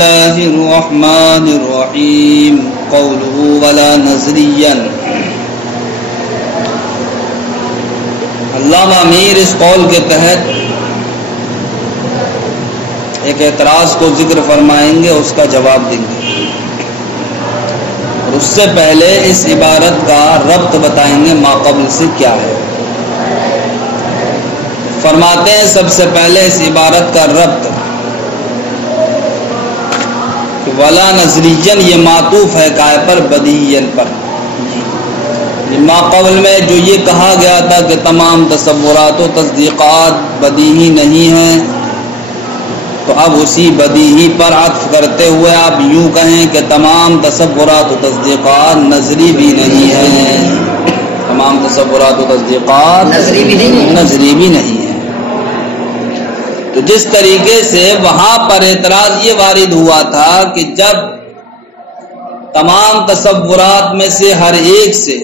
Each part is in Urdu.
الله الرحمن الرحيم قوله ولا نظريا. علامہ امیر اس قول کے تحت ایک اعتراض کو ذکر فرمائیں گے، اس کا جواب دیں گے، اور اس سے پہلے اس عبارت کا ربط بتائیں گے ما قبل سے کیا ہے. فرماتے ہیں سب سے پہلے اس عبارت کا ربط کہ ولا نظریًا یہ معطوف ہے کائے پر؟ بدیہًا پر. ما قبل میں جو یہ کہا گیا تھا کہ تمام تصورات و تصدیقات بدیہی نہیں ہیں، تو اب اسی بدیہی پر عطف کرتے ہوئے آپ یوں کہیں کہ تمام تصورات و تصدیقات نظری بھی نہیں ہیں. تمام تصورات و تصدیقات نظری بھی نہیں ہیں. تو جس طریقے سے وہاں پر اعتراض یہ وارد ہوا تھا کہ جب تمام تصورات میں سے ہر ایک سے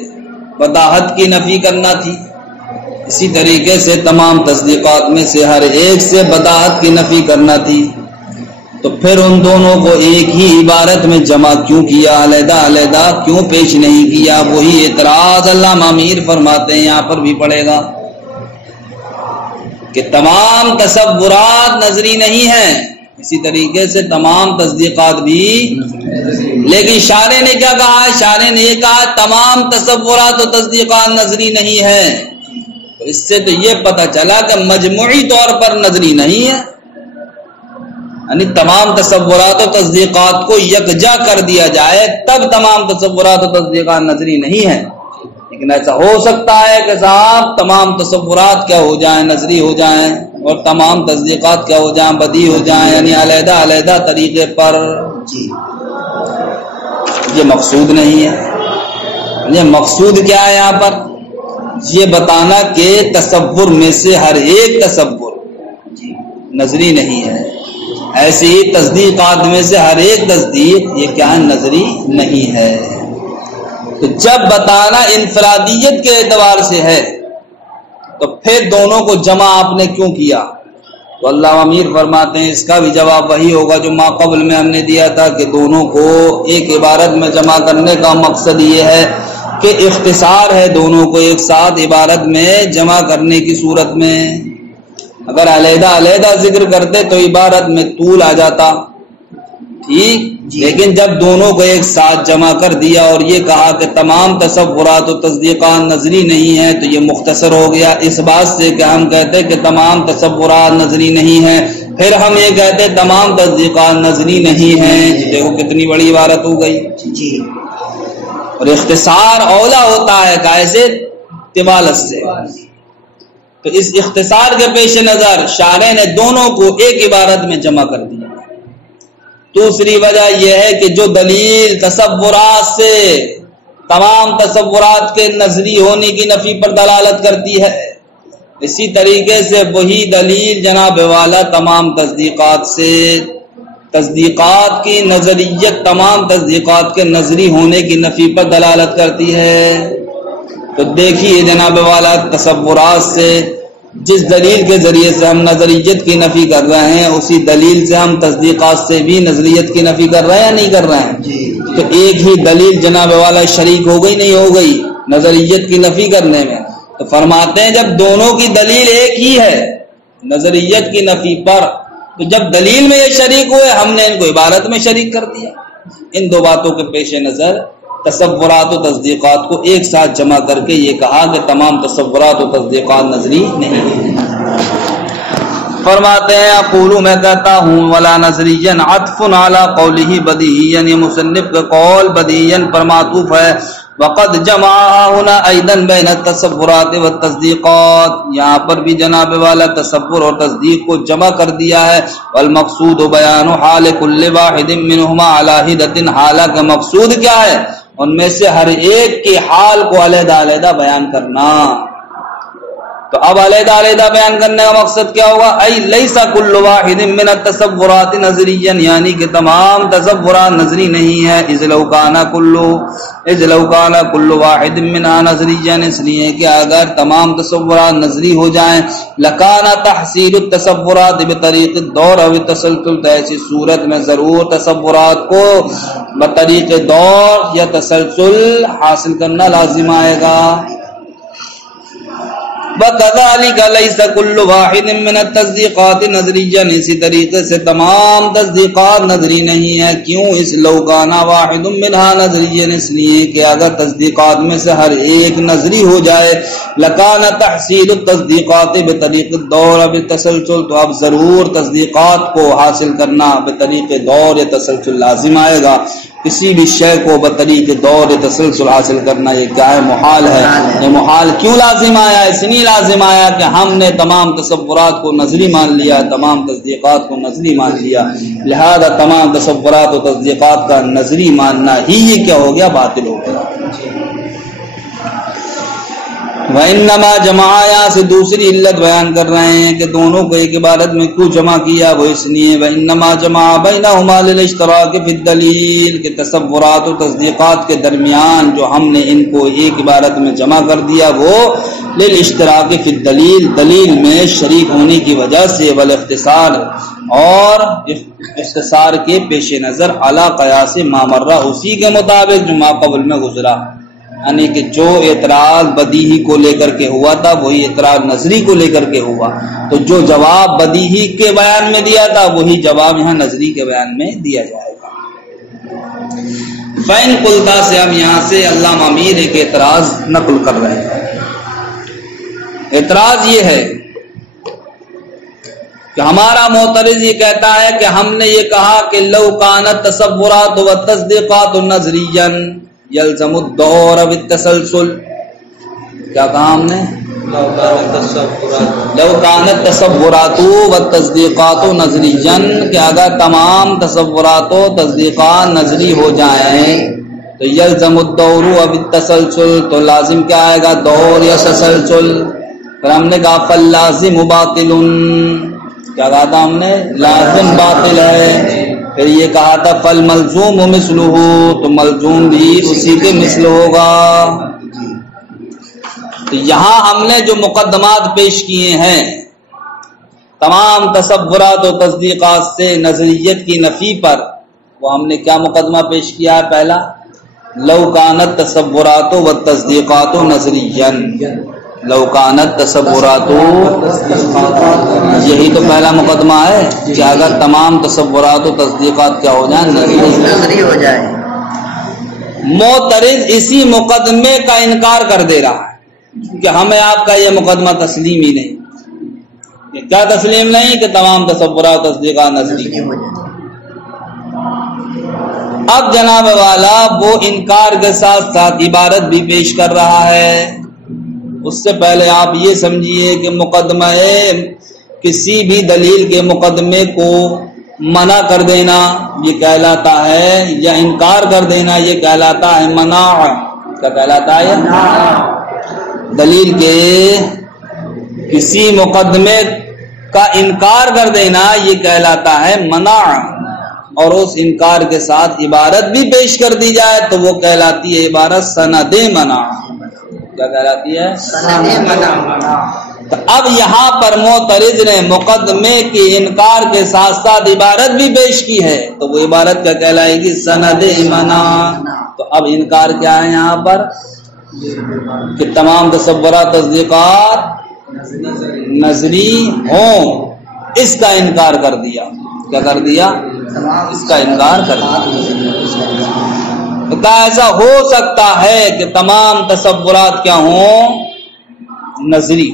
بداہت کی نفی کرنا تھی، اسی طریقے سے تمام تصدیقات میں سے ہر ایک سے بداہت کی نفی کرنا تھی، تو پھر ان دونوں کو ایک ہی عبارت میں جمع کیوں کیا، علیحدہ علیحدہ کیوں پیش نہیں کیا؟ وہی اعتراض علامہ امیر فرماتے ہیں یہاں پر بھی پڑے گا کہ تمام تصورات نظری نہیں ہیں، اسی طریقے سے تمام تصدیقات بھی. لیکن شارح نے کیا کہا ہے؟ شارح نے یہ کہا تمام تصورات و تصدیقات نظری نہیں ہیں. تو اس سے تو یہ پتہ چلا کہ مجموعی طور پر نظری نہیں ہے، یعنی تمام تصورات و تصدیقات کو یکجا کر دیا جائے تب تمام تصورات و تصدیقات نظری نہیں ہیں. لیکن ایسا ہو سکتا ہے کہ صاحب تمام تصورات کیا ہو جائیں؟ نظری ہو جائیں، اور تمام تصدیقات کیا ہو جائیں؟ بدیہی ہو جائیں، یعنی علیحدہ علیحدہ طریقے پر. یہ مقصود نہیں ہے. یہ مقصود کیا ہے یہاں پر؟ یہ بتانا کہ تصور میں سے ہر ایک تصور نظری نہیں ہے، ایسی ہی تصدیقات میں سے ہر ایک تصدیق یہ کیا ہے؟ نظری نہیں ہے. تو جب بتانا انفرادیت کے اعتبار سے ہے تو پھر دونوں کو جمع آپ نے کیوں کیا؟ تو اللہ امیر فرماتے ہیں اس کا بھی جواب وہی ہوگا جو ما قبل میں ہم نے دیا تھا کہ دونوں کو ایک عبارت میں جمع کرنے کا مقصد یہ ہے کہ اختصار ہے دونوں کو ایک ساتھ عبارت میں جمع کرنے کی صورت میں. اگر علیحدہ علیحدہ ذکر کرتے تو عبارت میں طول آ جاتا، ٹھیک، لیکن جب دونوں کو ایک ساتھ جمع کر دیا اور یہ کہا کہ تمام تصورات و تصدیقات نظری نہیں ہیں تو یہ مختصر ہو گیا. اس بات سے کہ ہم کہتے کہ تمام تصورات نظری نہیں ہیں، پھر ہم یہ کہتے تمام تصدیقات نظری نہیں ہیں، دیکھو کتنی بڑی عبارت ہو گئی. اور اختصار اولا ہوتا ہے کیسے؟ طوالت سے. تو اس اختصار کے پیش نظر شارح نے دونوں کو ایک عبارت میں جمع کر دیا. دوسری وجہ یہ ہے کہ جو دلیل تصورات سے تمام تصورات کے نظری ہونے کی نفی پر دلالت کرتی ہے، اسی طریقے سے وہی دلیل جناب والا تمام تصدیقات سے تصدیقات کی نظریت تمام تصدیقات کے نظری ہونے کی نفی پر دلالت کرتی ہے. تو دیکھیے جناب والا تصورات سے جس دلیل کے ذریعے سے ہم نظریت کی نفی کر رہے ہیں اسی دلیل سے ہم تصدیقات سے بھی نظریت کی نفی کر رہے ہیں یا نہیں کر رہے ہیں؟ تو ایک ہی دلیل جناب والا شریک ہو گئی نہیں ہو گئی نظریت کی نفی کرنے میں؟ تو فرماتے ہیں جب دونوں کی دلیل ایک ہی ہے نظریت کی نفی پر، تو جب دلیل میں یہ شریک ہوئے ہم نے ان کو عبارت میں شریک کر دیا. ان دو باتوں کے پیش نظر تصورات و تصدیقات کو ایک ساتھ جمع کر کے یہ کہا کہ تمام تصورات و تصدیقات نظری نہیں ہیں. فرماتے ہیں اقولو میں کہتا ہوں ولا نظریا عطف علی قولہ بدیہیا، یہ مصنف کا قول بدیہیا پر معطوف ہے. وقد جمع هنا ایضا بین التصورات والتصدیقات، یہاں پر بھی جناب والا تصور اور تصدیق کو جمع کر دیا ہے. والمقصود بیان حال کل واحد منهما علی حدۃ، حالانکہ مقصود کیا ہے؟ ان میں سے ہر ایک کی حال کو علیحدہ علیحدہ بیان کرنا. تو اب علیحدہ علیحدہ بیان کرنے کا مقصد کیا ہوگا؟ ای لیس کل واحد من التصورات نظریا، یعنی کہ تمام تصورات نظری نہیں ہے. اذ لو کان کل واحد منها نظریا، اس لیے کہ اگر تمام تصورات نظری ہو جائیں لکان تحصیل التصورات بطریق الدور او التسلسل، تو ایسی صورت میں ضرور تصورات کو بطریق دور یا تسلسل حاصل کرنا لازم آئے گا. وَكَذَلِكَ لَيْسَ كُلُّ وَاحِدٍ مِّنَ التَّصْدِيقَاتِ نَظْرِيًّا، اسی طریقے سے تمام تصدیقات نظری نہیں ہے. کیوں؟ اس لو کان واحد منها نظريا، اس لیے کہ اگر تصدیقات میں سے ہر ایک نظری ہو جائے لکان تحصیل التصدیقات بطریق الدور بالتسلسل، تو اب ضرور تصدیقات کو حاصل کرنا بطریق دور یا تسلسل لازم آئے گا. کسی بھی شے کو بطریق دور یا تسلسل حاصل کرنا یہ کیا ہے؟ محال ہے. یہ محال کیوں لازم آیا؟ اس لیے لازم آیا کہ ہم نے تمام تصورات کو نظری مان لیا، تمام تصدیقات کو نظری مان لیا، لہذا تمام تصورات و تصدیقات کا نظری ماننا ہی یہ کیا ہو گیا؟ باطل ہو گیا. وَإِنَّمَا جمع، یہاں سے دوسری علت بیان کر رہے ہیں کہ دونوں کو ایک عبارت میں کیوں جمع کیا، وہ اس لیے وَإِنَّمَا جمع بَيْنَهُمَا لِلْاشْتِرَاكِ فِي الدَّلِيلِ، کہ تصورات و تصدیقات کے درمیان جو ہم نے ان کو ایک عبارت میں جمع کر دیا وہ لِلْاشْتِرَاكِ فِي الدَّلِيلِ، دلیل میں شریک ہونے کی وجہ سے، والاختصار، اور اختصار کے پیش نظر، علی قیاس ما مرہ، اسی کے مطابق جو ما قبل میں گزرا، یعنی کہ جو اعتراض بدیہی کو لے کر کے ہوا تھا وہی اعتراض نظری کو لے کر کے ہوا، تو جو جواب بدیہی کے بیان میں دیا تھا وہی جواب یہاں نظری کے بیان میں دیا جائے گا. فَإِن قُلْتَ، سے ہم یہاں سے علامہ امیر ایک اعتراض نقل کر رہے ہیں. اعتراض یہ ہے کہ ہمارا معترض یہ کہتا ہے کہ ہم نے یہ کہا کہ لو کانت تصورات و تصدیقات نظریا یلزم الدور بالتسلسل، کیا کہا ہم نے؟ لو کانت تصورات و تصدیقات نظریا، کہ اگر تمام تصورات و تصدیقات نظری ہو جائیں تو یلزم الدور بالتسلسل، تو لازم کیا آئے گا؟ دور یا تسلسل. پھر ہم نے کہا فاللازم باطل، کیا کہا تھا ہم نے؟ لازم باطل ہے. پھر یہ کہا تھا فالملزوم مثلہ، تو ملزوم بھی اسی کے مثل ہوگا. تو یہاں ہم نے جو مقدمات پیش کیے ہیں تمام تصورات و تصدیقات سے نظریت کی نفی پر، وہ ہم نے کیا مقدمہ پیش کیا ہے؟ پہلا لو کانت تصورات و تصدیقات نظریا، لو کانت تصورات، یہی تو پہلا مقدمہ ہے کہ اگر تمام تصورات و تصدیقات کیا ہو جائیں؟ نظری ہو جائے. معترض اسی مقدمے کا انکار کر دے رہا ہے کہ ہمیں آپ کا یہ مقدمہ تسلیم ہی نہیں. کیا تسلیم نہیں؟ کہ تمام تصورات و تصدیقات نظری ہو جائیں. اب جناب والا وہ انکار کے ساتھ ساتھ عبارت بھی پیش کر رہا ہے. اس سے پہلے آپ یہ سمجھیے کہ مقدمہ کسی بھی دلیل کے مقدمے کو منع کر دینا یہ کہلاتا ہے، یا انکار کر دینا یہ کہلاتا ہے منع. کیا کہلاتا ہے؟ دلیل کے کسی مقدمے کا انکار کر دینا یہ کہلاتا ہے منع، اور اس انکار کے ساتھ عبارت بھی پیش کر دی جائے تو وہ کہلاتی ہے عبارت سند منع. کیا کہلاتی ہے؟ تو اب یہاں پر معترض نے مقدمے کے انکار کے ساتھ ساتھ عبارت بھی پیش کی ہے تو وہ عبارت کیا کہلائے گی؟ سند منع. تو اب انکار کیا ہے یہاں پر؟ کہ تمام تصورات تصدیقات نظری ہوں، اس کا انکار کر دیا. کیا کر دیا؟ اس کا انکار کر دیا. کیا ایسا ہو سکتا ہے کہ تمام تصورات کیا ہوں؟ نظری.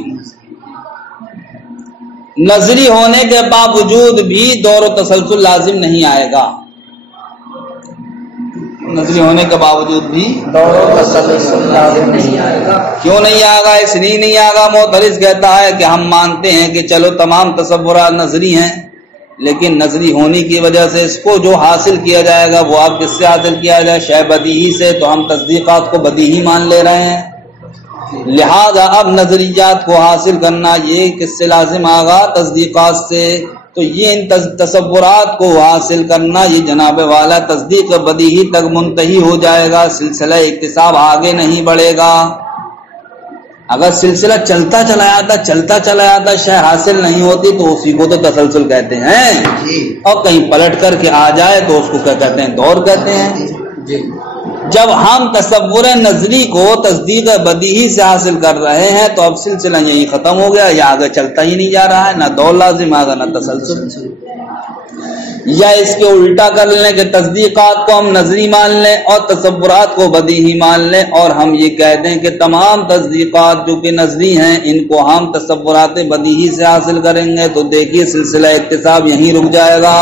نظری ہونے کے باوجود بھی دور و تسلسل لازم نہیں آئے گا. نظری ہونے کے باوجود بھی دور و تسلسل لازم نہیں آئے گا. کیوں نہیں آئے گا؟ اس لیے نہیں آئے گا. معترض کہتا ہے کہ ہم مانتے ہیں کہ چلو تمام تصورات نظری ہیں، لیکن نظری ہونے کی وجہ سے اس کو جو حاصل کیا جائے گا وہ آپ کس سے حاصل کیا جائے؟ شے بدیہی سے. تو ہم تصدیقات کو بدیہی مان لے رہے ہیں. لہذا اب نظریات کو حاصل کرنا یہ کس سے لازم آگا؟ تصدیقات سے. تو یہ ان تصورات کو حاصل کرنا یہ جناب والا تصدیق بدیہی تک منتہی ہو جائے گا، سلسلہ اکتساب آگے نہیں بڑھے گا. اگر سلسلہ چلتا چلا جاتا شے حاصل نہیں ہوتی تو اسی کو تو تسلسل کہتے ہیں، اور کہیں پلٹ کر کے آ جائے تو اس کو کیا کہتے ہیں؟ دور کہتے ہیں. جب ہم تصور نظری کو تصدیق بدیہی سے حاصل کر رہے ہیں تو اب سلسلہ یہی ختم ہو گیا، یا آگے چلتا ہی نہیں جا رہا ہے، نہ دور لازم آگا نہ تسلسل. یا اس کے الٹا کر لیں کہ تصدیقات کو ہم نظری مان لیں اور تصورات کو بدیہی مان لیں، اور ہم یہ کہہ دیں کہ تمام تصدیقات جو کہ نظری ہیں ان کو ہم تصورات بدیہی سے حاصل کریں گے، تو دیکھیے سلسلہ اکتساب یہیں رک جائے گا.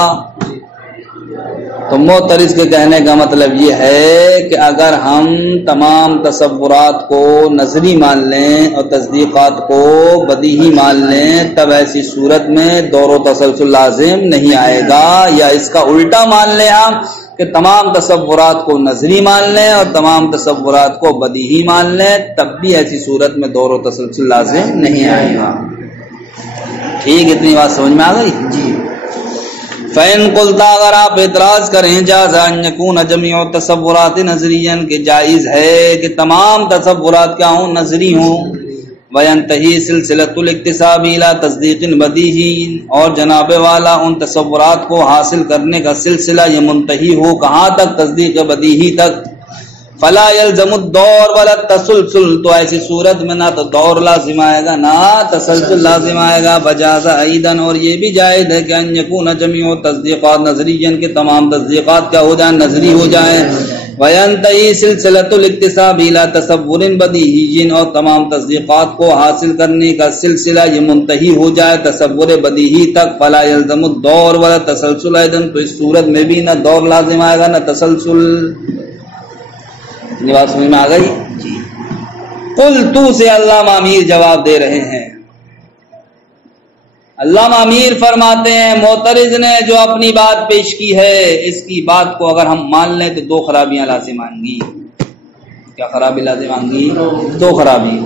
تو معترض کے کہنے کا مطلب یہ ہے کہ اگر ہم تمام تصورات کو نظری مان لیں اور تصدیقات کو بدیہی مان لیں تب ایسی صورت میں دور و تسلسل لازم نہیں آئے گا. یا اس کا الٹا مان لیں ہم کہ تمام تصورات کو نظری مان لیں اور تمام تصورات کو بدیہی مان لیں تب بھی ایسی صورت میں دور و تسلسل لازم نہیں آئے گا. ٹھیک، اتنی بات سمجھ میں آ گئی؟ جی. فَإِن قُلْتَ اگر آپ اعتراض کریں جاز ان یکون جمیع تصورات نظریا کہ جائز ہے کہ تمام تصورات کیا ہوں؟ نظری ہوں. وَيَنْتَهِي سِلْسِلَةُ الْاِكْتِسَابِ إِلَى تَصْدِيقٍ بَدِيهٍ اور جناب والا ان تصورات کو حاصل کرنے کا سلسلہ یہ منتہی ہو کہاں تک؟ تصدیق بدیہی تک. فلا يلزم الدور ولا التسلسل تو ایسی صورت میں نہ تو دور لازم آئے گا نہ تسلسل لازم آئے گا. فجاز ایضا اور یہ بھی جائز ہے کہ ان یکون جمیع تصدیقات نظریا کہ تمام تصدیقات کیا ہو جائیں؟ نظری ہو جائیں. وینتہی سلسلۃ الاکتساب الی تصور بدیہی اور تمام تصدیقات کو حاصل کرنے کا سلسلہ یہ منتہی ہو جائے تصور بدیہی تک. فلا یلزم الدور ولا التسلسل ایضا تو اس صورت میں بھی نہ دور لازم آئے گا نہ تسلسل. یہ بات سمجھ میں آ گئی؟ قلتو سے علامہ امیر جواب دے رہے ہیں. علامہ امیر فرماتے ہیں معترض نے جو اپنی بات پیش کی ہے اس کی بات کو اگر ہم مان لیں تو دو خرابیاں لازم آئیں گی. کیا خرابی لازم آئیں گی؟ دو خرابی.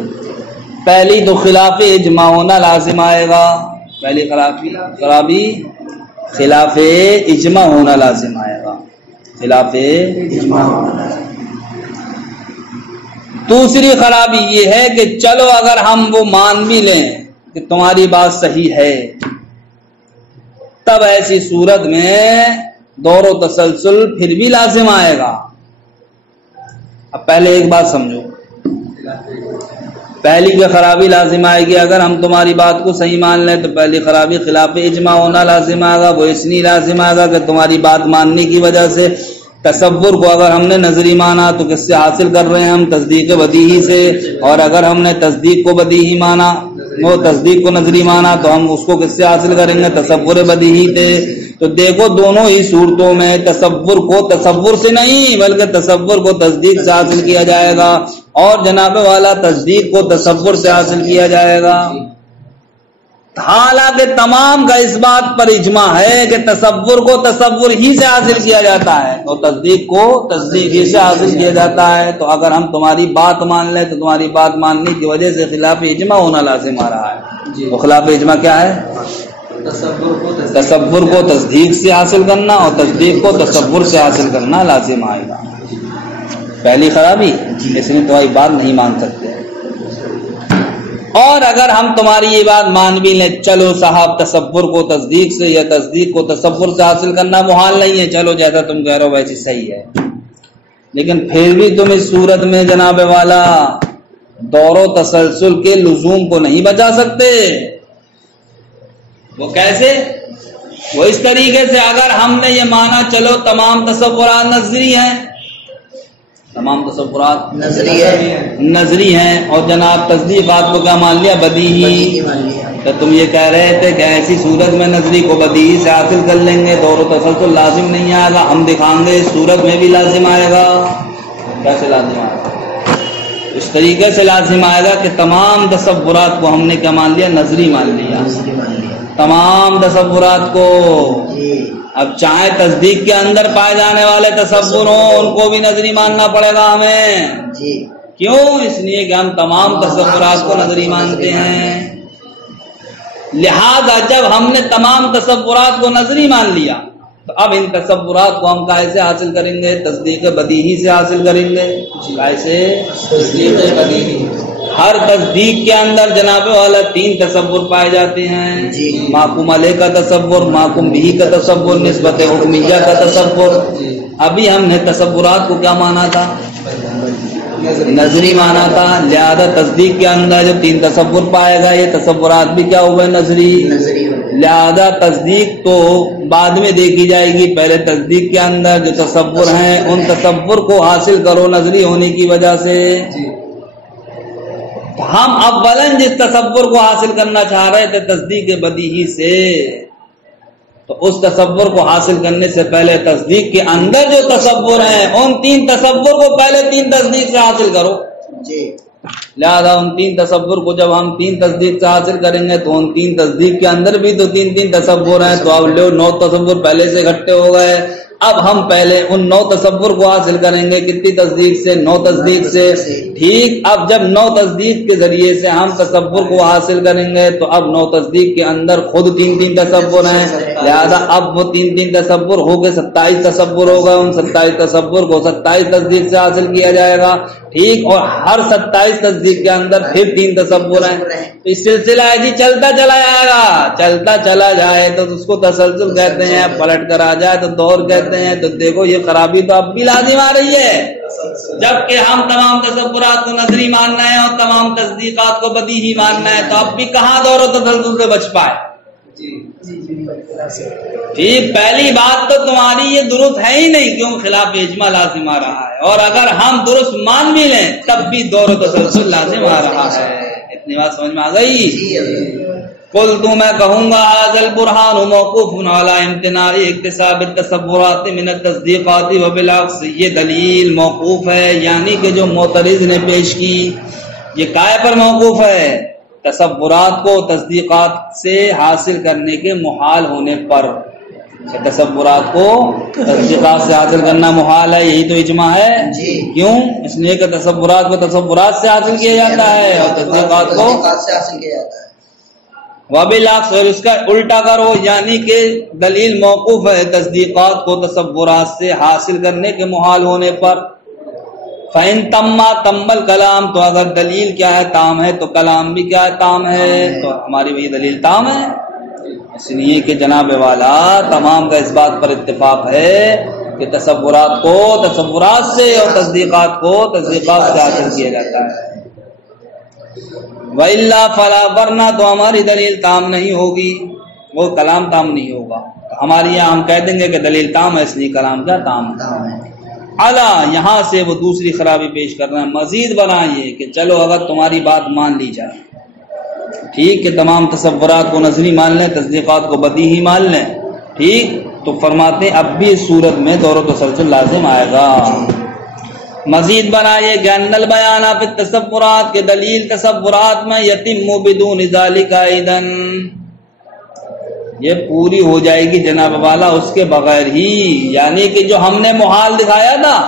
پہلی تو خلاف اجماع ہونا لازم آئے گا. پہلی خرابی خلاف اجماع ہونا لازم آئے گا. خلاف اجماع ہونا. دوسری خرابی یہ ہے کہ چلو اگر ہم وہ مان بھی لیں کہ تمہاری بات صحیح ہے تب ایسی صورت میں دور و تسلسل پھر بھی لازم آئے گا. اب پہلے ایک بات سمجھو، پہلی کی خرابی لازم آئے گی اگر ہم تمہاری بات کو صحیح مان لیں تو پہلی خرابی خلاف اجماع ہونا لازم آئے گا. وہ اس لیے لازم آئے گا کہ تمہاری بات ماننے کی وجہ سے تصور کو اگر ہم نے نظری مانا تو کس سے حاصل کر رہے ہیں ہم؟ تصدیق بدیہی سے. اور اگر ہم نے تصدیق کو بدیہی مانا وہ تصدیق کو نظری مانا تو ہم اس کو کس سے حاصل کریں گے؟ تصور بدیہی سے. تو دیکھو دونوں ہی صورتوں میں تصور کو تصور سے نہیں بلکہ تصور کو تصدیق سے حاصل کیا جائے گا اور جناب والا تصدیق کو تصور سے حاصل کیا جائے گا. حالانکہ تمام کا اس بات پر اجماع ہے کہ تصور کو تصور ہی سے حاصل کیا جاتا ہے اور تصدیق کو تصدیق ہی سے حاصل کیا جاتا ہے. تو اگر ہم تمہاری بات مان لیں تو تمہاری بات ماننے کی وجہ سے خلاف اجماع ہونا لازم آ رہا ہے. وہ خلاف اجماع کیا ہے؟ تصور کو تصدیق سے حاصل کرنا اور تصدیق کو تصور سے حاصل کرنا لازم آئے گا. پہلی خرابی اس لیے تمہاری بات نہیں مان سکتے. اور اگر ہم تمہاری یہ بات مان بھی لیں چلو صاحب تصور کو تصدیق سے یا تصدیق کو تصور سے حاصل کرنا محال نہیں ہے، چلو جیسا تم کہہ رہے ہو ویسی صحیح ہے، لیکن پھر بھی تم اس صورت میں جناب والا دور و تسلسل کے لزوم کو نہیں بچا سکتے. وہ کیسے؟ وہ اس طریقے سے اگر ہم نے یہ مانا چلو تمام تصورات نظری ہیں، تمام تصورات نظری ہیں اور جناب تصدیقات کو کیا مان لیا؟ بدیہی. تو تم یہ کہہ رہے تھے کہ ایسی صورت میں نظری کو بدیہی سے حاصل کر لیں گے دور و تسلسل لازم نہیں آئے گا. ہم دکھائیں گے اس صورت میں بھی لازم آئے گا. کیسے لازم آئے گا؟ اس طریقے سے لازم آئے گا کہ تمام تصورات کو ہم نے کیا مان لیا؟ نظری مان لیا. تمام تصورات کو اب چاہے تصدیق کے اندر پائے جانے والے تصور ہوں ان کو بھی نظری ماننا پڑے گا ہمیں. کیوں؟ اس لیے کہ ہم تمام تصورات کو نظری مانتے ہیں۔ لہذا جب ہم نے تمام تصورات کو نظری مان لیا تو اب ان تصورات کو ہم کیسے حاصل کریں گے؟ تصدیق بدیہی سے حاصل کریں گے۔ کیسے؟ تصدیق بدیہی۔ ہر تصدیق کے اندر جناب والا 3 تصور پائے جاتے ہیں، محکوم علیہ کا تصور، محکوم بہ کا تصور، نسبت حکمیہ کا تصور۔ ابھی ہم نے تصورات کو کیا مانا تھا؟ نظری مانا تھا۔ لہذا تصدیق کے اندر جو 3 تصور پائے گا یہ تصورات بھی کیا ہوئے؟ نظری۔ لہذا تصدیق تو بعد میں دیکھی جائے گی، پہلے تصدیق کے اندر جو تصور ہیں ان تصور کو حاصل کرو نظری ہونے کی وجہ سے۔ ہم اولاً جس تصور کو حاصل کرنا چاہ رہے تھے تصدیق بدیہی سے، تو اس تصور کو حاصل کرنے سے پہلے تصدیق کے اندر جو تصور ہیں ان 3 تصور کو پہلے 3 تصدیق سے حاصل کرو۔ لہذا ان 3 تصور کو جب ہم 3 تصدیق سے حاصل کریں گے تو ان 3 تصدیق کے اندر بھی تو 3 تصور ہیں، تو اب 9 تصور پہلے سے اکٹھے ہو گئے۔ اب ہم پہلے ان 9 تصور کو حاصل کریں گے، کتنی تصدیق سے؟ 9 تصدیق سے۔ ٹھیک، اب جب 9 تصدیق کے ذریعے سے ہم تصور کو حاصل کریں گے تو اب 9 تصدیق کے اندر خود 3 تصور ہیں، لہذا اب وہ 3 تصور ہو کے 27 تصور ہو گئے۔ ان 27 تصور کو 27 تصدیق سے حاصل کیا جائے گا۔ ٹھیک، اور ہر 27 تصدیق کے اندر پھر 3 تصور ہیں، تو اس سلسلہ ایسی چلتا چلا جائے گا۔ چلتا چلا جائے تو اس کو تسلسل کہتے ہیں، پلٹ کر آ جائے تو دور کہتے ہیں۔ تو دیکھو یہ خرابی تو اب بھی لازم آ رہی ہے، جبکہ ہم تمام تصورات کو نظری ماننا ہے اور تمام تصدیقات کو بدیہی ماننا ہے، تو اب بھی کہاں دور و تسلسل سے بچ پائے؟ ٹھیک، پہلی بات تو تمہاری یہ درست ہے ہی نہیں، کیوں؟ خلاف اجماع لازم آ رہا ہے، اور اگر ہم درست مان بھی لیں تب بھی دور و تسلسل لازم آ رہا ہے۔ اتنی بات سمجھ میں آ گئی؟ قلت میں کہوں گا ھذا البرہان موقوف علی امتناع اکتساب التصورات من التصدیقات وبالعکس، یہ دلیل موقوف ہے، یعنی کہ جو معترض نے پیش کی یہ کائے پر موقوف ہے؟ تصورات کو تصدیقات سے حاصل کرنے کے محال ہونے پر۔ تصورات کو تصدیقات سے حاصل کرنا محال ہے، یہی تو اجماع ہے۔ کیوں؟ اس لیے کہ تصورات کو تصورات سے حاصل کیا جاتا ہے اور تصدیقات کو سے حاصل کیا جاتا ہے۔ وبالعکس، اور اس کا الٹا کرو، یعنی کہ دلیل موقوف ہے تصدیقات کو تصورات سے حاصل کرنے کے محال ہونے پر۔ فَإِن تَمَّ تَمَّ الْكَلَامُ، تو اگر دلیل کیا ہے؟ تام ہے، تو کلام بھی کیا ہے؟ تام ہے، تو ہماری وہی دلیل تام ہے۔ اس لیے کہ جناب والا تمام کا اس بات پر اتفاق ہے کہ تصورات کو تصورات سے اور تصدیقات کو تصدیقات سے حاصل کیا جاتا ہے۔ وَإِلَّا فَلَا، ورنہ تو ہماری دلیل تام نہیں ہوگی، وہ کلام تام نہیں ہوگا۔ ہماری یہاں ہم کہہ دیں گے کہ دلیل تام ہے، اس لیے کلام کیا؟ تام ہے۔ اعلیٰ، یہاں سے وہ دوسری خرابی پیش کر رہے ہیں، مزید بنائیے کہ چلو اگر تمہاری بات مان لی جائے، ٹھیک کہ تمام تصورات کو نظری مان لیں، تصدیقات کو بدیہی مان لیں، ٹھیک، تو فرماتے اب بھی اس صورت میں دور و تسلسل لازم آئے گا۔ مزید بنائیے کہ ان البیان فی التصورات، کے دلیل تصورات میں یتم بدون ذالک ایضا، یہ پوری ہو جائے گی جناب والا اس کے بغیر ہی، یعنی کہ جو ہم نے محال دکھایا تھا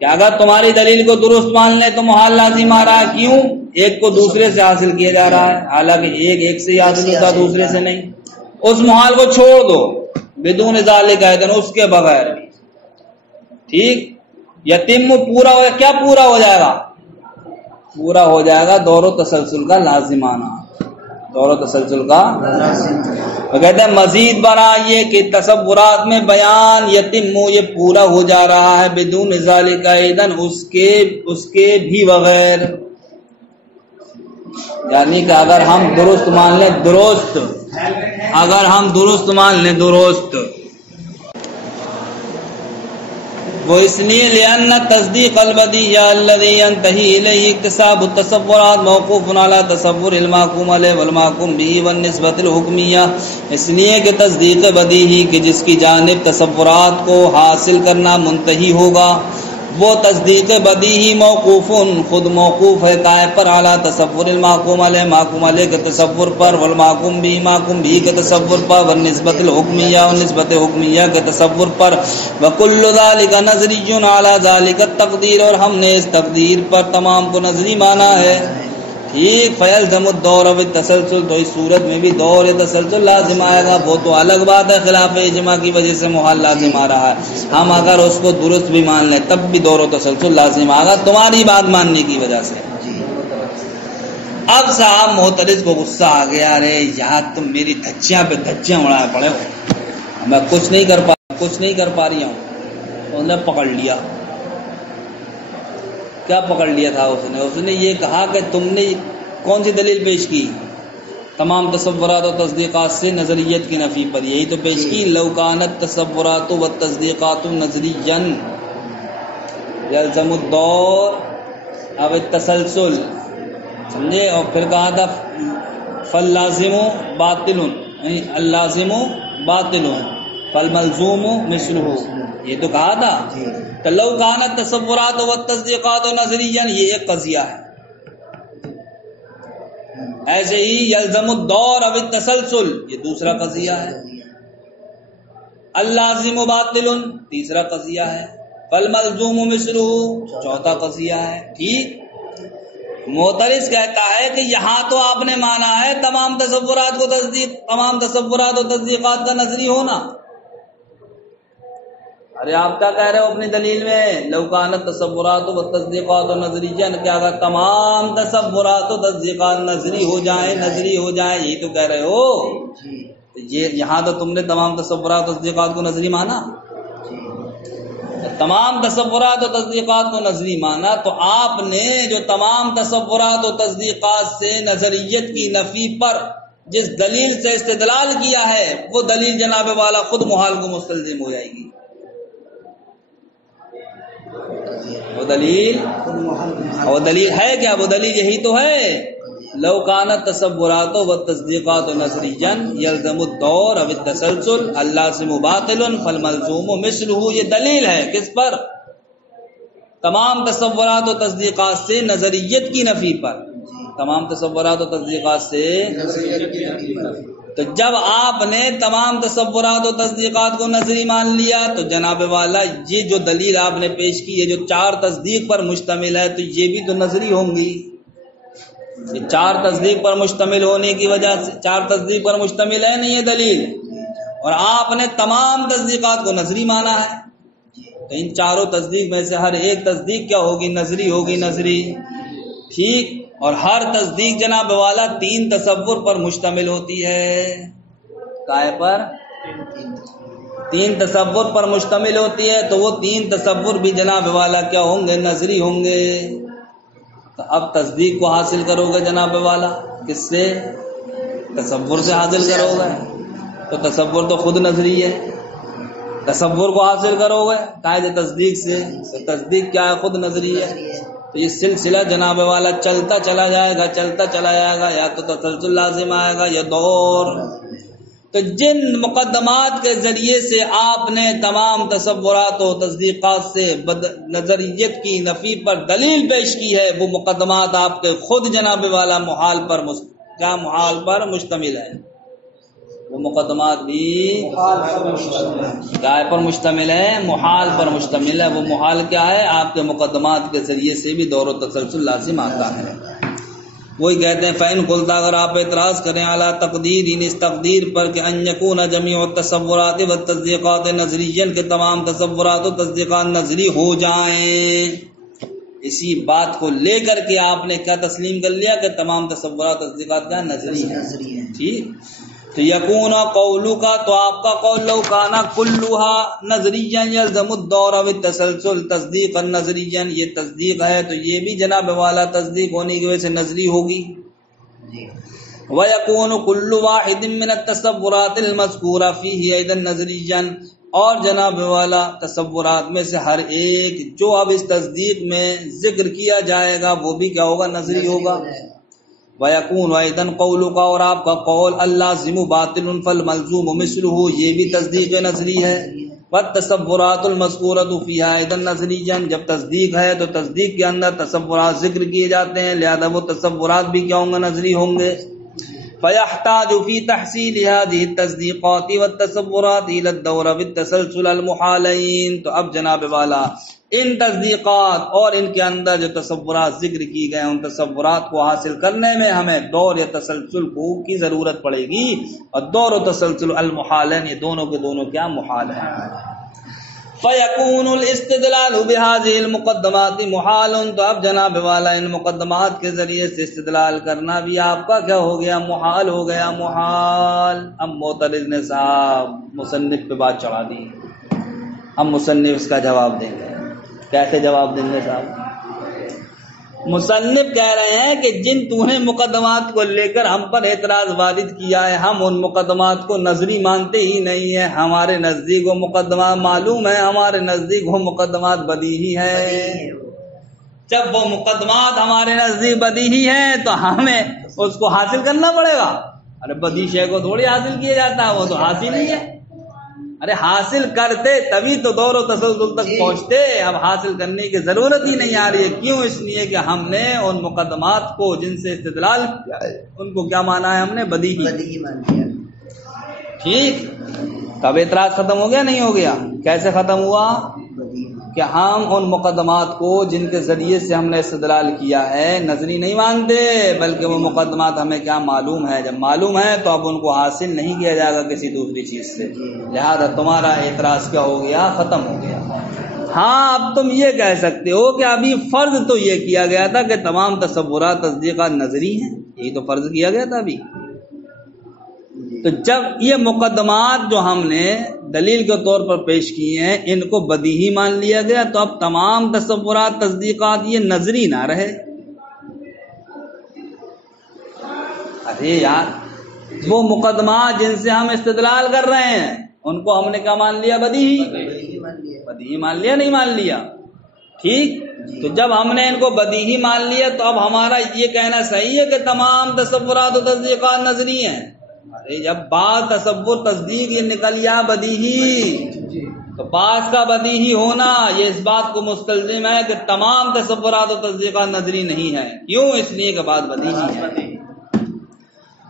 کہ اگر تمہاری دلیل کو درست مان لیں تو محال لازم آ رہا ہے۔ کیوں؟ ایک کو دوسرے سے حاصل کیا جا رہا ہے، حالانکہ ایک سے ہی حاصل ہوتا دوسرے سے نہیں۔ اس محال کو چھوڑ دو، بدون ذالک ایضا، اس کے بغیر بھی، ٹھیک، یتم پورا ہو، کیا پورا ہو جائے گا؟ پورا ہو جائے گا دور و تسلسل کا لازمانہ، دور و تسلسل کا وہ کہتے ہیں مزید بنائیے کہ تصورات میں بیان یتم، یہ پورا ہو جا رہا ہے، بدون ذالک ایضا، اس کے بھی بغیر، یعنی کہ اگر ہم درست مان لیں درست، اگر ہم درست مان لیں درست، وہ اس لیے لأن تصدیق البدیہ الذی ينتہی الیہ اکتساب التصورات موقوف علی تصور المحکوم علیہ والمحکوم بہ والنسبۃ الحکمیہ، اس لیے کہ تصدیق بدیہی کہ جس کی جانب تصورات کو حاصل کرنا منتہی ہوگا، وہ تصدیق بدیہی موقوفن خود موقوف ہے قائم پر اعلیٰ تصور المحکوم علیہ محکوم علیہ کے تصور پر، والمحکوم بھی کے تصور پر، والنسبت الحکمیہ اور نسبت حکمیہ کے تصور پر، وکل ذالک نظری علی ذالک التقدیر، اور ہم نے اس تقدیر پر تمام کو نظری مانا ہے. ٹھیک. فیلزم الدور والتسلسل، تو اس صورت میں بھی دور تسلسل لازم آئے گا. وہ تو الگ بات ہے، خلاف اجماع کی وجہ سے محال لازم آ رہا ہے. ہم اگر اس کو درست بھی مان لیں تب بھی دور و تسلسل لازم آگا تمہاری بات ماننے کی وجہ سے. اب صاحب معترض کو غصہ آ گیا، ارے یار تم میری دھچیاں پہ دھچیاں اڑائے پڑے ہو، میں کچھ نہیں کر پا رہی ہوں. انہوں نے پکڑ لیا. کیا پکڑ لیا تھا اس نے یہ کہا کہ تم نے کون سی دلیل پیش کی؟ تمام تصورات و تصدیقات سے نظریت کی نفی پر. یہی تو پیش کی، لو کانت تصورات و تصدیقات نظریا یلزم الدور اب التسلسل، سمجھے. اور پھر کہا تھا فاللازم باطل، یعنی اللازم باطل فالملزوم مثلہ، یہ تو کہا تھا. تو لو کانت تصورات و تصدیقات نظریا، یہ ایک قضیہ ہے. ایسے ہی یلزم الدور اب التسلسل، یہ دوسرا قضیہ ہے. اللازم باطل تیسرا قضیہ ہے. فالملزوم مثلہ چوتھا قضیہ ہے. ٹھیک. معترض کہتا ہے کہ یہاں تو آپ نے مانا ہے تمام تصورات و تصدیقات کا نظری ہونا. ارے آپ کیا کہہ رہے ہو اپنی دلیل میں؟ لو کانت تصورات و تصدیقات و نظریہ، کیا اگر تمام تصورات و تصدیقات نظری ہو جائیں یہی تو کہہ رہے ہو. یہاں تو تم نے تمام تصورات و تصدیقات کو نظری مانا. تمام تصورات و تصدیقات کو نظری مانا تو آپ نے جو تمام تصورات و تصدیقات سے نظریت کی نفی پر جس دلیل سے استدلال کیا ہے وہ دلیل جناب والا خود محال کو مستلزم ہو جائے گی. وہ دلیل ہے کیا؟ وہ دلیل یہی تو ہے، لو کانت تصورات و تصدیقات نظریا یلزم الدور او التسلسل اللازم باطل فالملزوم مثلہ. یہ دلیل ہے کس پر؟ تمام تصورات و تصدیقات سے نظریت کی نفی پر. تمام تصورات و تصدیقات سے تو جب آپ نے تمام تصورات و تصدیقات کو نظری مان لیا تو جناب والا یہ جو دلیل آپ نے پیش کی ہے جو 4 تصدیق پر مشتمل ہے تو یہ بھی تو نظری ہوں گی. یہ 4 تصدیق پر مشتمل ہونے کی وجہ سے 4 تصدیق پر مشتمل ہے نہیں یہ دلیل، اور آپ نے تمام تصدیقات کو نظری مانا ہے. تو ان 4 تصدیق میں سے ہر ایک تصدیق کیا ہوگی؟ نظری ہوگی. نظری. ٹھیک. اور ہر تصدیق جناب والا 3 تصور پر مشتمل ہوتی ہے. کائے پر؟ 3 تصور پر مشتمل ہوتی ہے. تو وہ 3 تصور بھی جناب والا کیا ہوں گے؟ نظری ہوں گے. تو اب تصدیق کو حاصل کرو گے جناب والا کس سے؟ تصور سے حاصل کرو گے. تو تصور تو خود نظری ہے. تصور کو حاصل کرو گے قاعدہ تصدیق سے. تو تصدیق کیا ہے؟ خود نظری ہے. تو یہ سلسلہ جناب والا چلتا چلا جائے گا. یا تو تسلسل لازم آئے گا یا دور. تو جن مقدمات کے ذریعے سے آپ نے تمام تصورات و تصدیقات سے نظریت کی نفی پر دلیل پیش کی ہے وہ مقدمات آپ کے خود جناب والا محال پر مشتمل ہے. وہ مقدمات بھی گائے پر مشتمل ہے؟ محال پر مشتمل ہے. وہ محال کیا ہے؟ آپ کے مقدمات کے ذریعے سے بھی دور و تسلسل لازم آتا ہے. وہی کہتے ہیں فَإِن قُلْتَ، اگر آپ اعتراض کریں علی تقدیر اس تقدیر پر کہ ان یکون جمیع التصورات والتصدیقات نظریا کہ تمام تصورات و تصدیقات نظری ہو جائیں، اسی بات کو لے کر کے آپ نے کیا تسلیم کر لیا کہ تمام تصورات و تصدیقات کیا نظری ہیں. ٹھیک. تو یکون قولو کا، تو آپ کا قول لو کانا کلوہا نظریا یلزم الدور او التسلسل تصدیقا نظریا، یہ تصدیق ہے تو یہ بھی جناب والا تصدیق ہونے کی وجہ سے نظری ہوگی. ویکون کل واحد من التصورات المذکورہ فیہ ایضا نظریا، اور جناب والا تصورات میں سے ہر ایک جو اب اس تصدیق میں ذکر کیا جائے گا وہ بھی کیا ہوگا؟ نظری ہوگا. وَيَكُونُ أَيْضًا قَوْلُكَ، اور آپ کا قول اللازم باطل فالملزوم مثلہ، یہ بھی تصدیق نظری ہے. والتصورات المذکورۃ فیہا اذا نظریا، جب تصدیق ہے تو تصدیق کے اندر تصورات ذکر کیے جاتے ہیں، لہذا وہ تصورات بھی کیا ہوں گے؟ نظری ہوں گے۔ فیحتاج فی تحصیل هذه التصدیقات والتصورات الى الدور بالتسلسل المحالین۔ تو اب جناب والا ان تصدیقات اور ان کے اندر جو تصورات ذکر کی گئے ان تصورات کو حاصل کرنے میں ہمیں دور یا تسلسل کی ضرورت پڑے گی، اور دور و تسلسل المحالین یہ دونوں کے دونوں کیا محال ہیں۔ فیکون الاستدلال بهذه المقدمات محال، تو اب جناب والا ان مقدمات کے ذریعے سے استدلال کرنا بھی آپ کا کیا ہو گیا؟ محال ہو گیا، محال۔ اب معترض نے صاحب مصنف پہ بات چڑھا دی، اب مصنف اس کا جواب دیں گے۔ کیسے جواب دیں گے صاحب؟ مصنف کہہ رہے ہیں کہ جن تو نے مقدمات کو لے کر ہم پر اعتراض وارد کیا ہے، ہم ان مقدمات کو نظری مانتے ہی نہیں ہیں، ہمارے نزدیک وہ مقدمات معلوم ہے، ہمارے نزدیک وہ مقدمات بدیہی ہے۔ جب وہ مقدمات ہمارے نزدیک بدیہی ہیں تو ہمیں اس کو حاصل کرنا پڑے گا۔ ارے بدیہی شے کو تھوڑی حاصل کیا جاتا ہے، وہ تو حاصل ہی ہے۔ ارے حاصل کرتے تبھی تو دور و تسلسل تک پہنچتے، اب حاصل کرنے کی ضرورت ہی نہیں آ رہی ہے۔ کیوں؟ اس لیے کہ ہم نے ان مقدمات کو جن سے استدلال کیا ہے ان کو کیا مانا ہے؟ ہم نے بدیہی مان لیا۔ ٹھیک، تب اعتراض ختم ہو گیا نہیں ہو گیا؟ کیسے ختم ہوا؟ کہ ہم ان مقدمات کو جن کے ذریعے سے ہم نے استدلال کیا ہے نظری نہیں مانتے، بلکہ وہ مقدمات ہمیں کیا معلوم ہے۔ جب معلوم ہے تو اب ان کو حاصل نہیں کیا جائے گا کسی دوسری چیز سے، لہذا تمہارا اعتراض کیا ہو گیا؟ ختم ہو گیا۔ ہاں اب تم یہ کہہ سکتے ہو کہ ابھی فرض تو یہ کیا گیا تھا کہ تمام تصورات تصدیقات نظری ہیں، یہی تو فرض کیا گیا تھا ابھی۔ تو جب یہ مقدمات جو ہم نے دلیل کے طور پر پیش کیے ہیں ان کو بدیہی مان لیا گیا، تو اب تمام تصورات تصدیقات یہ نظری نہ رہے۔ ارے یار، وہ مقدمات جن سے ہم استدلال کر رہے ہیں ان کو ہم نے کیا مان لیا؟ بدیہی مان لیا، نہیں مان لیا؟ ٹھیک، تو جب ہم نے ان کو بدیہی مان لیا تو اب ہمارا یہ کہنا صحیح ہے کہ تمام تصورات و تصدیقات نظری ہیں؟ ارے جب بعض تصور تصدیق یہ نکل یا بدیہی، تو بعض کا بدیہی ہونا یہ اس بات کو مستلزم ہے کہ تمام تصورات و تصدیقات نظری نہیں ہیں۔ کیوں؟ اس لیے کہ بعض بدیہی ہے۔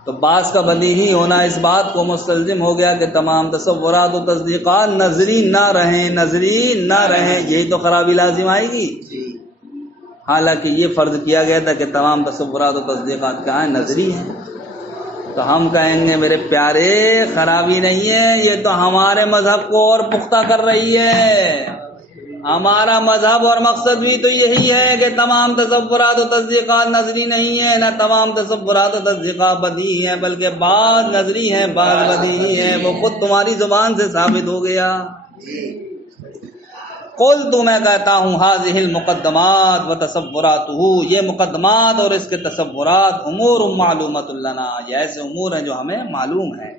تو بعض کا بدیہی ہونا اس بات کو مستلزم ہو گیا کہ تمام تصورات و تصدیقات نظری نہ رہیں، نظری نہ رہیں، یہی تو خرابی لازم آئے گی۔ حالانکہ یہ فرض کیا گیا تھا کہ تمام تصورات و تصدیقات کیا ہیں؟ نظری ہیں۔ تو ہم کہیں گے میرے پیارے خرابی نہیں ہے، یہ تو ہمارے مذہب کو اور پختہ کر رہی ہے۔ ہمارا مذہب اور مقصد بھی تو یہی ہے کہ تمام تصورات و تصدیقات نظری نہیں ہیں، نہ تمام تصورات و تصدیقات بدیہی ہیں، بلکہ بعض نظری ہیں بعض بدیہی ہیں۔ وہ خود تمہاری زبان سے ثابت ہو گیا۔ قل تو میں کہتا ہوں هذه المقدمات و تصوراته، یہ مقدمات اور اس کے تصورات امور معلومۃ لنا، یہ ایسے امور ہیں جو ہمیں معلوم ہیں،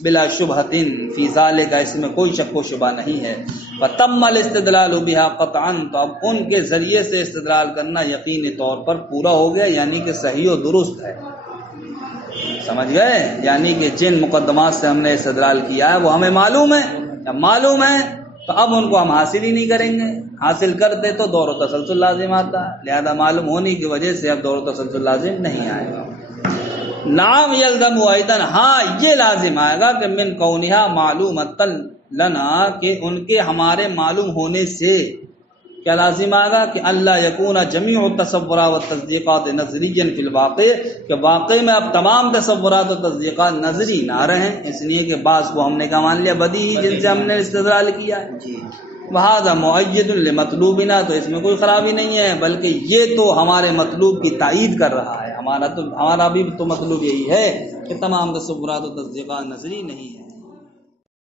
بلا شبہۃ فی ذلک، اس میں کوئی شک و شبہ نہیں ہے۔ وتم الاستدلال بها قطعا، تو اب ان کے ذریعے سے استدلال کرنا یقینی طور پر پورا ہو گیا، یعنی کہ صحیح و درست ہے۔ سمجھ گئے؟ یعنی کہ جن مقدمات سے ہم نے استدلال کیا ہے وہ ہمیں معلوم ہے، جب معلوم ہے تو اب ان کو ہم حاصل ہی نہیں کریں گے، حاصل کرتے تو دور و تسلسل لازم آتا، لہذا معلوم ہونے کی وجہ سے اب دور و تسلسل لازم نہیں آئے گا۔ نعم یلزم ایضا، ہاں یہ لازم آئے گا کہ من کونہا معلومۃ لنا، کہ ان کے ہمارے معلوم ہونے سے کیا لازم آئے گا کہ اللہ یکون جمیع التصورات والتصدیقات نظریا فی الواقع، کہ واقع میں اب تمام تصورات و تصدیقات نظری نہ رہیں، اس لیے کہ بعض کو ہم نے کیا مان لیا؟ بدیہی، جن سے ہم نے استدلال کیا ہے۔ وہذا مؤید لمطلوبنا، تو اس میں کوئی خرابی نہیں ہے، بلکہ یہ تو ہمارے مطلوب کی تائید کر رہا ہے۔ ہمارا بھی تو مطلوب یہی ہے کہ تمام تصورات و تصدیقات نظری نہیں ہے۔